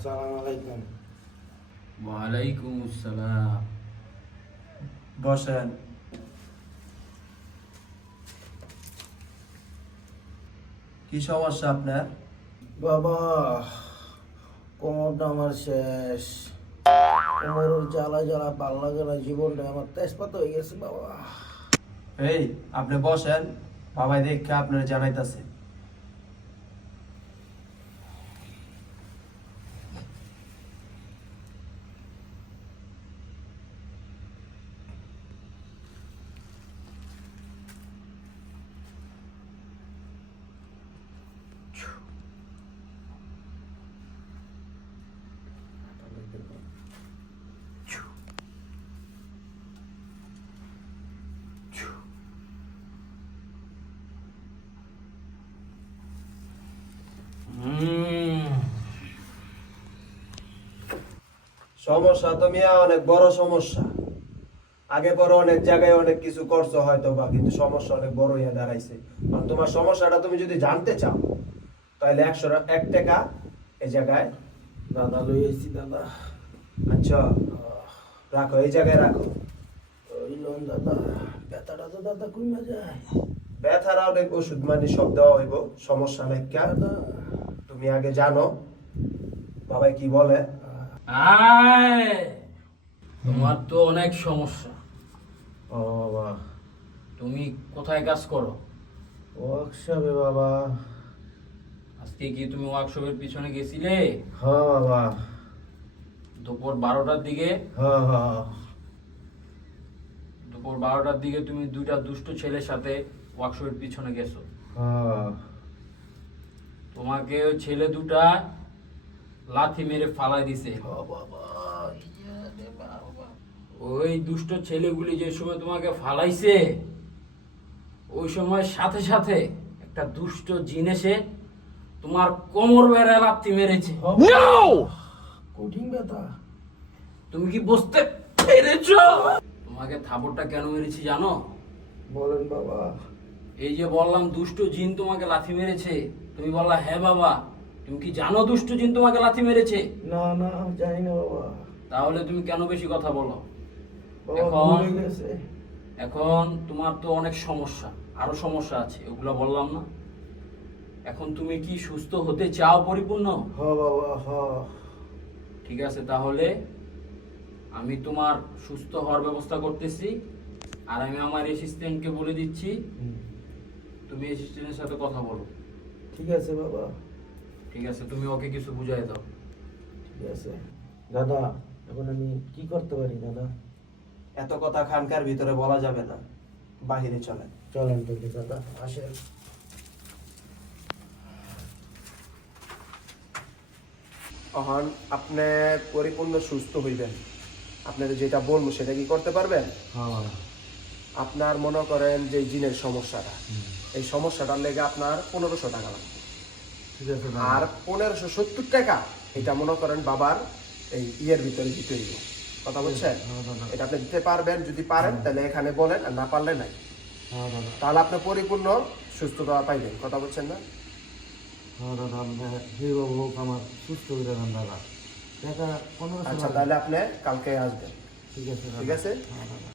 আসসালামু আলাইকুম। ওয়ালাইকুম আসসালাম। বসেন। কি সমস্যা আপনার? বাবা, কোমরটা আমার শেষ। কোমরের জ্বালা জ্বালা ভাল লাগে না, জীবনটা আমার তেজপাত হয়ে গেছে বাবা। এই, আপনি বসেন, বাবাই দেখে আপনার জানাইতাছে। সমস্যা তো মিয়া অনেক বড় সমস্যা। আগে পরে অনেক জায়গায় অনেক কিছু করছো হয়তো বা, কিন্তু সমস্যা অনেক বড় হয়ে দাঁড়াইছে। আর তোমার সমস্যাটা তুমি যদি জানতে চাও তাহলে 101 টাকা এই জায়গায়। দাদা লই আইছি দাদা। আচ্ছা, রাখো, এই জায়গায় রাখো। ওই লোন দাদা, ব্যথাটা তো দাদা কমে যায়। ব্যথার অনেক ওষুধ মানে সব দেওয়া হইব, সমস্যা নাই। দাদা তুমি আগে জানো বাবাই কি বলে। আয়, তোমার তো অনেক সমস্যা। ও বাবা, তুমি কোথায় কাজ করো? ওয়ার্কশপে বাবা। আজকে কি তুমি ওয়ার্কশপের পিছনে গেছিলে? হ্যাঁ বাবা। দুপুর 12টার দিকে? হ্যাঁ হ্যাঁ দুপুর 12টার দিকে তুমি দুইটা দুষ্ট ছেলের সাথে ওয়ার্কশপের পিছনে গেছো। হ্যাঁ। তোমাকে ওই ছেলে দুটা লাথি মেরে ফালাই দিছে। ও বাবা, ইয়া রে বাবা। ওই দুষ্ট ছেলেগুলি যে সময় তোমাকে ফালাইছে, ওই সময় সাথে সাথে একটা দুষ্ট জিন এসে তোমার কোমর বেড়ে লাথি মেরেছে। কঠিন ব্যথা। তুমি কি বুঝতে পেরেছো? তোমাকে থাপড়টা কেন মেরেছি জানো? বলেন বাবা। এই যে বললাম দুষ্ট জিন তোমাকে লাথি মেরেছে, তুমি বললা হ্যাঁ বাবা। তুমি কি জানো দুষ্ট জিন তোমাকে লাথি মেরেছে? না না, জানি না বাবা। তাহলে তুমি কেন বেশি কথা বলো? বাবা এখন ভুলে গেছে। এখন তোমার তো অনেক সমস্যা, আরো সমস্যা আছে, ওগুলো বললাম না। এখন তুমি কি সুস্থ হতে চাও পরিপূর্ণ? হ বাবা হ। ঠিক আছে, তাহলে আমি তোমার সুস্থ হওয়ার ব্যবস্থা করতেছি। আর আমি আমার অ্যাসিস্ট্যান্টকে বলে দিচ্ছি, তুমি অ্যাসিস্ট্যান্টের সাথে কথা বলো। ঠিক আছে বাবা। ঠিক আছে, তুমি ওকে কিছু বুঝাই দাও। ঠিক আছে দাদা, এখন আমি কি করতে পারি দাদা? এত কথা খানকার ভিতরে বলা যাবে না, বাহিরে চলে। চলেন তাহলে দাদা, আসেন। এখন আপনি পরিপূর্ণ সুস্থ হইবেন। আপনাদের যেটা বলবো সেটা কি করতে পারবেন? হ্যাঁ। আপনার মনে করেন যে জিনের সমস্যাটা, এই সমস্যাটার লেগে আপনার 1500 টাকা লাগবে। ঠিক আছে দাদা। আর 1570 টাকা এটা মনে করেন বাবার এই ইয়ের ভিতরে দিতে হইব। কথা বলছেন? হ্যাঁ দাদা। এটা আপনি দিতে পারবেন, যদি পারেন তাহলে এখানে বলেন, আর না পারলে নাই। হ্যাঁ দাদা। তাহলে আপনি পরিপূর্ণ সুস্থতা পাইবেন। কথা বলছেন না? হ্যাঁ দাদা, যেভাবে হোক আমার সুস্থ হয়ে যাবেন দাদা। টাকা 1500। আচ্ছা, তাহলে আপনি কালকে আসবেন। ঠিক আছে দাদা। ঠিক আছে? হ্যাঁ দাদা।